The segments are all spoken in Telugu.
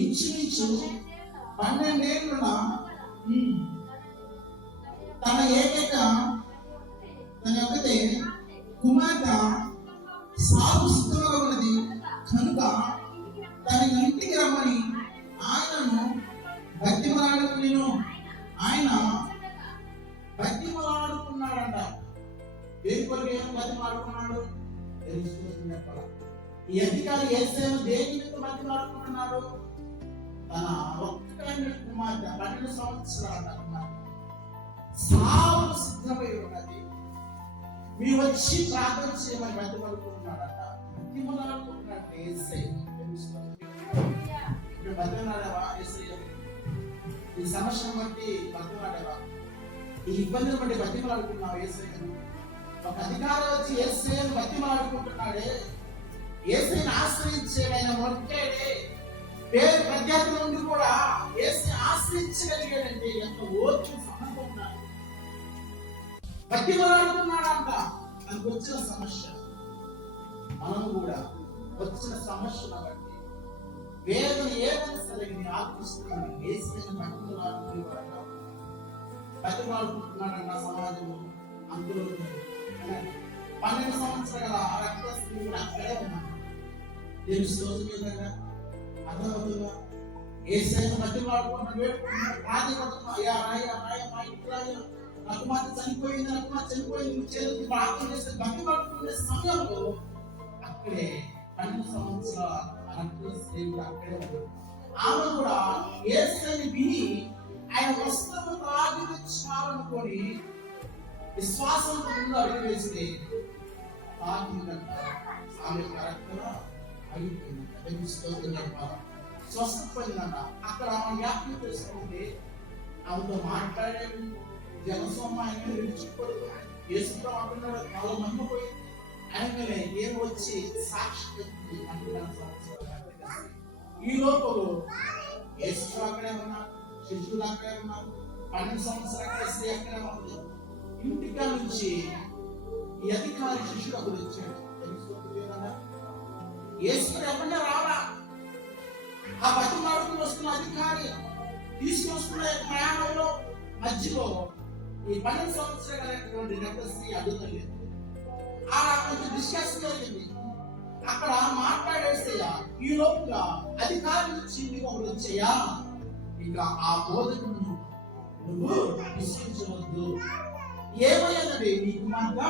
ఇంచుమించు 12 ఏళ్ళ తన ఏకైక తన ఒకటే కుమార్తె సాగు సిద్ధంగా ఉన్నది కనుక తన ఇంటికి రమ్మని ఆయనను బతిమలాడుకునేను. ఆయన బతిమలాడుకున్నాడంట. దేని కొరకు ఏం బతిమలాడుకున్నాడు తెలుసుకుని చెప్పాలి. ఈ అధికారి యేసేను దేని మీద బతిమలాడుకుంటున్నాడు? తన ఒక్కటైన కుమార్తె 12 సంవత్సరాల కుమార్తె సాగు సిద్ధమై ఉన్నది. మీరు వచ్చి ప్రార్థన చేయమని బతిమలాడుకుంటున్నాడట. బతిమలాడుకుంటున్నాడు యేసయ్య. ఇప్పుడు బతిమలాడావా యేసయ్య? ఈ సమస్యను బట్టి బతిమలాడావా? ఈ ఇబ్బందిని బట్టి బతిమలాడుకున్నావు యేసయ్యను? ఒక అధికారి వచ్చి యేసయ్యను బతిమలాడుకుంటున్నాడే, యేసయ్యను ఆశ్రయించాడు, ఆయన మొక్కాడే, పేరు ప్రఖ్యాతి నుండి కూడా యేసయ్యను ఆశ్రయించగలిగాడంటే ఎంత ఓర్పు సమర్థం ఉండాలి. బతిమలాడుకున్నాడంట. మనకు వచ్చిన సమస్య, మనం కూడా వచ్చిన సమస్యను బట్టి వేదన ఏదైనా సరే ఆలోచిస్తున్నాను యేసయ్యను బతిమలాడుకుంటున్నాడంట. సమాజంలో అందులో 12 సంవత్సరాల రక్తస్త్రీ కూడా అక్కడే ఉన్నాడు. తెలుసు కదా, అర్థమవుతుందా? యేసయ్యను బతిమలాడుకుంటున్నాడు. అయ్యా మా ఇంట్లో నా కుమార్తె చనిపోయింది, నా కుమార్తె చనిపోయింది, చేతులు ప్రార్థన చేస్తే బతిమలాడుకునే సమయంలో అక్కడే 12 సంవత్సరాల రక్తస్త్రీ కూడా అక్కడే ఉన్నాడు. ఆమె కూడా యేసయ్యను విని ఆయన వస్త్రము తాగి చాలనుకొని విశ్వాసంతో ముందు అడుగు వేస్తే తాగిందంట. ఆమె రక్తం అయిపోయింది, స్వస్థత పొందిందంట. అక్కడ ఆమె వ్యాప్తి చేసుకుంటే ఆమెతో మాట్లాడాడు. జనసొమ్మ ఆయన విడిచిపోడు. యేసుతో అంటున్నాడు, 4 మంది పోయి ఆయననే ఏం వచ్చి సాక్షి ఈ లోపల యేసు అక్కడే ఉన్నారు, శిష్యులు అక్కడే ఉన్నారు, 12 సంవత్సరాల స్త్రీ అక్కడే ఉంది. ఇంటికా నుంచి ఈ అధికారి శిష్యుడు అక్కడ వచ్చాడు. యేసు ఎప్పుడైనా రావా? ఆ బతిమాడుతూ వస్తున్న అధికారి తీసుకొస్తున్న ప్రయాణంలో మధ్యలో ఈ 12 సంవత్సరాలైనటువంటి రక్తస్త్రీ అడుగుతలేదు. ఆ కొంచెం డిస్కస్ జరిగింది. అక్కడ మాట్లాడేసేయా ఈ లోపుగా అధికారి నుంచి నీకు ఒకటి వచ్చేయా, ఇంకా ఆ బోధకును నువ్వు విశ్వసించవద్దు. ఏమయ్యానండి నీ కుమార్తె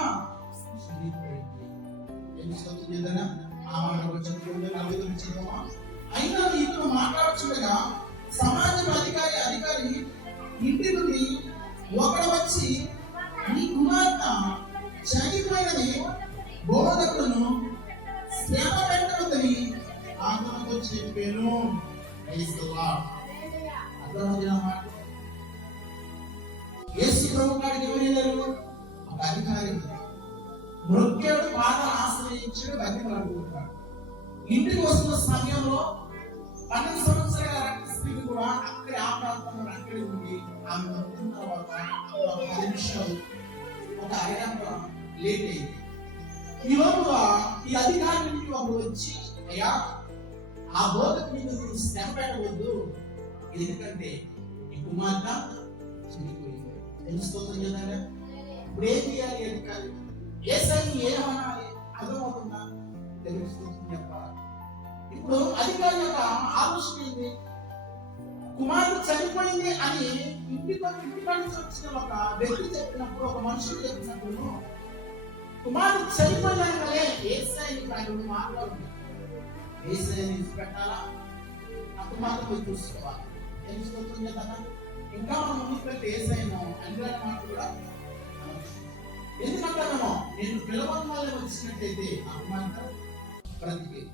అయినా ఇప్పుడు మాట్లాడుతుండగా సమాజం అధికారి ఇంటి నుండి ఒకడు వచ్చి నీ కుమార్తె చనిపోయినది, బోధకులను శ్రమ పెట్టవద్దని ఆత్మతో చెప్పాను. అర్థమవుతున్న మాట. యేసు ప్రభు గారికి ఎవరు? ఒక అధికారి మృత్యుడు పాదాలు ఆశ్రయించాడు, బతిమలాడుకుంటాడు. ఇంటికి వస్తున్న సమయంలో 12 సంవత్సరాల రక్తస్త్రీ కూడా అక్కడే ఆ ప్రాంతంలో అక్కడే ఉండి ఆమె వచ్చిన తర్వాత 10 నిమిషాలు ఒక అరగంట లేట్ అయింది. ఈ లోపల ఈ అధికారి ఇంటికి ఒకరు వచ్చి, అయ్యా ఆ బోధకు నీకు శ్రమ పెట్టవద్దు, ఎందుకంటే ఈ కుమార్తె చనిపోయింది. తెలుసుకోవచ్చు కదా. ఇప్పుడు ఏం చేయాలి? అధికారి యేసయ్యని ఏమనాలి? అర్థమవుతుందా? తెలుస్తుంది చెప్పాలి. ఇప్పుడు అధికారి యొక్క ఆలోచన ఏంటి? కుమార్తె చనిపోయింది అని ఇంటికి వచ్చిన ఒక వ్యక్తి చెప్పినప్పుడు, ఒక మనుషులు చెప్పినప్పుడు కుమార్తె చనిపోయినాకలే యేసయ్యని ఆయన మాట్లాడుతుంది. యేసయ్యని పెట్టాలా, ఆ కుమార్తె పోయి చూసుకోవాలి. తెలుసుకోవచ్చు కదా. ఇంకా మనం ముందుకు పెట్టి యేసయ్యను అంటున్న మాట కూడా ఎందుకంటామో, నేను పిలవడం వల్ల వచ్చినట్టయితే ఆ కుమార్తె బ్రతికేది.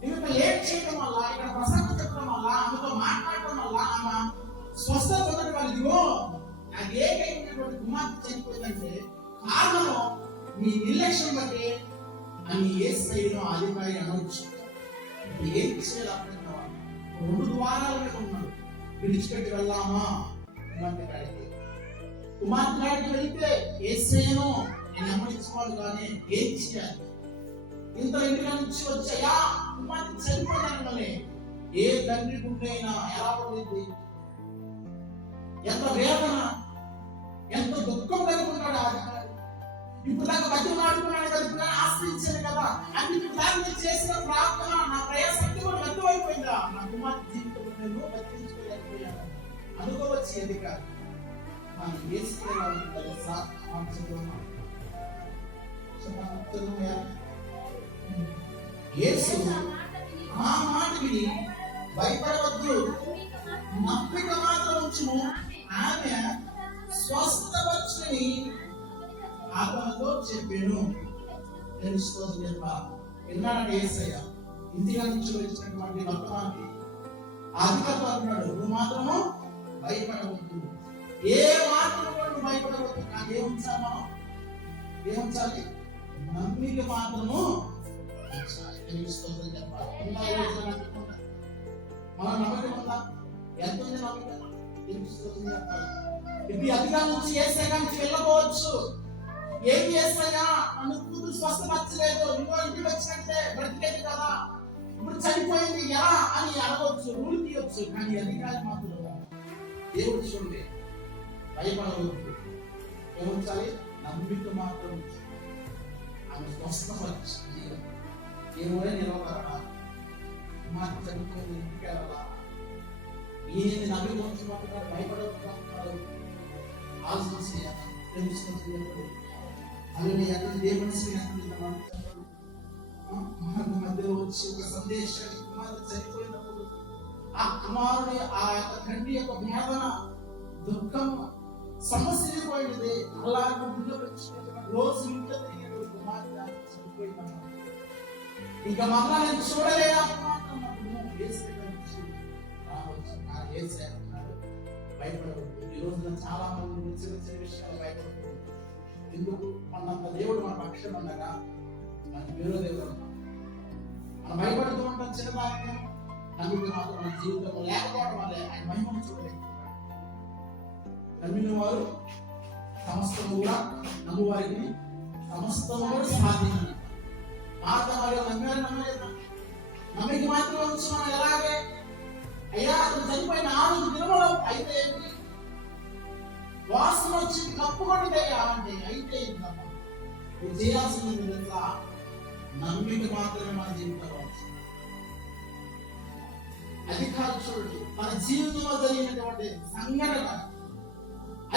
నువ్వు లేట్ చేయడం వల్ల, ఇక్కడ ప్రసంగం చెప్పడం వల్ల, ఆమెతో మాట్లాడటం వల్ల ఆమె స్వస్థత పొందడం వల్ల, ఇదిగో నాకు ఏకైనటువంటి కుమార్తె చనిపోయిందంటే కారణం నీ నిర్లక్ష్యం బట్టి అని యేసయ్యను అధికారి అనవచ్చు. ఏం చేయాలి? అర్థం కావాలి. 2 ద్వారాల మీద ఉన్నాడు. విడిచిపెట్టి వెళ్దామా? కుమార్తె కాడికి వెళ్తే యేసయ్యను నేను అమ్మనిచ్చుకోవాలి, కానీ ఏం చేయాలి? ఇంత ఇంటిలో నుంచి వచ్చాయా కుమార్తె చనిపోయిన ఏ తండ్రి గుండె అయినా ఎలా ఉండేది? ఎంత వేదన, ఎంత దుఃఖం కలిగి ఉన్నాడు ఆ అధికారి. ఇప్పుడు దాకా బతిని ఆడుకున్నాడు కదా, ఆశ్రయించాను కదా అని ఇప్పుడు దాకా నేను చేసిన ప్రార్థన, నా ప్రయాసక్తి కూడా వ్యర్థమైపోయిందా? నా కుమార్తె జీవితంలో నేను బతికించుకోలేకపోయాను అనుకోవచ్చు అధికారి. మనం వేసుకోవాలి తెలుసా? యేసు ఆ మాట విని భయపడవద్దు, నమ్మిక మాత్రం ఉంచుము, ఆమె స్వస్థవచ్చునని ఆత్మతో చెప్పాను. తెలుసుకోవచ్చు విన్నాడు యేసయ్య. ఇంటిగా నుంచి వచ్చినటువంటి వర్తమానికి అధికారులు అంటున్నాడు, నువ్వు మాత్రము భయపడవద్దు, ఏ మాత్రం నువ్వు భయపడవద్దు. నాకు ఏముంచామో ఏముంచాలి? నమ్మిక మాత్రము తెలుసుకోవచ్చు చెప్పాలి. మన నమ్మకం ఉందా? ఎంత ఉంది నమ్మకం? తెలుసుకోవచ్చు చెప్పాలి. ఇప్పుడు అధికారం నుంచి యేసయ్య నుంచి వెళ్ళకపోవచ్చు. ఏం చేస్తాయా? నన్ను కూతురు స్వస్థపరచలేదు, ఇంకో ఇంటికి వచ్చినట్టే బ్రతికేది కదా, ఇప్పుడు చనిపోయింది ఎలా అని అడగవచ్చు, రూలు తీయొచ్చు. కానీ అధికారి మాత్రం దేవుడు చూడండి, భయపడవద్దు, ఏముంచాలి? నమ్మిక మాత్రం ఆమె స్వస్థపరిచింది. ఏమోనే నిలవగలరా? మాకు చనిపోయింది, ఇంటికి వెళ్ళాలా? ఈయన నమ్మిక ఉంచుకుంటున్నాడు, భయపడవద్దు, ఆలోచన చేయాలి, తెలుసుకోవచ్చు. మధ్యలో వచ్చి ఒక సందేశాన్ని కుమారుడు చనిపోయినప్పుడు ఆ కుమారుడి ఆ యొక్క తండ్రి యొక్క వేదన, దుఃఖం సమస్యపోయింది. అలా రోజు ఇంట్లో తిరిగిన కుమారుడు చనిపోయినప్పుడు ఇంకా మళ్ళా నేను చూడలేదా? భయపడవద్దు. ఈ రోజున చాలా మంది చిన్న చిన్న విషయాలు భయపడుతుంది. ఎందుకు? మనంత దేవుడు మన పక్షం ఉండగా మనకి విరోధేవుడు. మనం భయపడుతూ ఉంటాం చిన్నదానికి. నమ్మిక మాత్రం మన జీవితంలో లేకపోవడం వల్లే ఆయన మహిమను చూడలేదు. నమ్మిన వారు సమస్తము కూడా, నమ్మువారికి సమస్తము కూడా సాధ్యమని మాట. వారు నమ్మారు, నమ్మలేదు. నమ్మిక మాత్రం వచ్చి మనం ఎలాగే అయ్యా అతను చనిపోయిన 4 దినములు అయితే ఏంటి? వాసన వచ్చి కప్పుకొండదయ్యా అంటే అయితే నువ్వు చేయాల్సింది తెలుసా? నమ్మిక మాత్రమే మన జీవితంలో. అధికారులు చూడండి, మన జీవితంలో జరిగినటువంటి సంఘటన,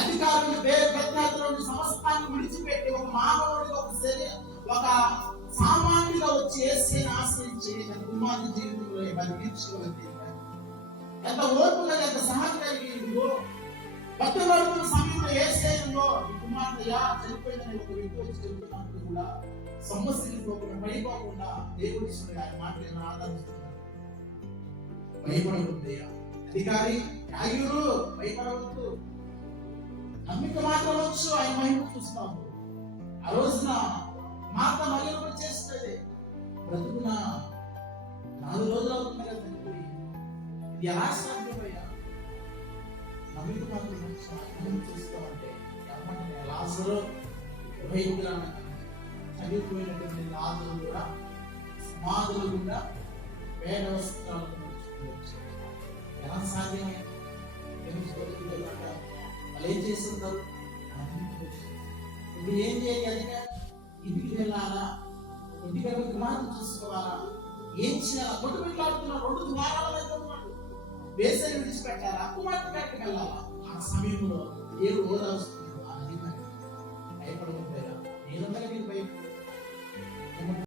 అధికారులు పెద్దలు సమస్తాన్ని విడిచిపెట్టి ఒక మానవుడిగా, ఒక సామాన్యుడిగా వచ్చి యేసుని ఆశ్రయించి తన కుమార్తె జీవితంలో బతికించుకోవాలి. ఎంత ఓర్పుగా, ఎంత సహనం కలిగిందో. బతుకుడుతున్న సమయంలో యేసయ్యలో ఈ కుమార్తె చనిపోయిందని ఒక వ్యక్తి వచ్చి చెబుతున్నప్పుడు కూడా సమస్యలు పడిపోకుండా దేవుడి ఆయన మాటలను ఆదరిస్తున్నారు. భయపడవద్దు అధికారి, యాయుడు భయపడవద్దు, నమ్మిక మాత్రం వచ్చు, ఆయన మహిమ చూస్తాము. ఆ రోజున మాట మళ్ళీ కూడా చేస్తుంది. బ్రతుకున 4 రోజులు అవుతుంది కదా చనిపోయి. ఇది ఎలా సాధ్యమయ్యా? నమ్మిక మాత్రం చూస్తామంటే లాజరు చనిపోయినటువంటి లాజరు కూడా సమాధులు కూడా పేద వస్త్రాలను ఎలా సాధ్యమే? వాళ్ళు ఏం చేస్తుంటారు? ఇప్పుడు ఏం చేయాలి? ఇంటికి వెళ్ళాలా? ఇంటికి కుమార్తె చూసుకోవాలా? ఏం చేయాలా? కొట్టు పెట్టాడుతున్నారు. 2 ద్వారాలు ఉన్నాడు. వేసవి విడిచిపెట్టాలా? కుమార్తె బయటకు వెళ్ళాలా? ఆ సమయంలో దేవుడు ఓదారుస్తున్నాడు. ఆ అధికారి భయపడకపోయారా?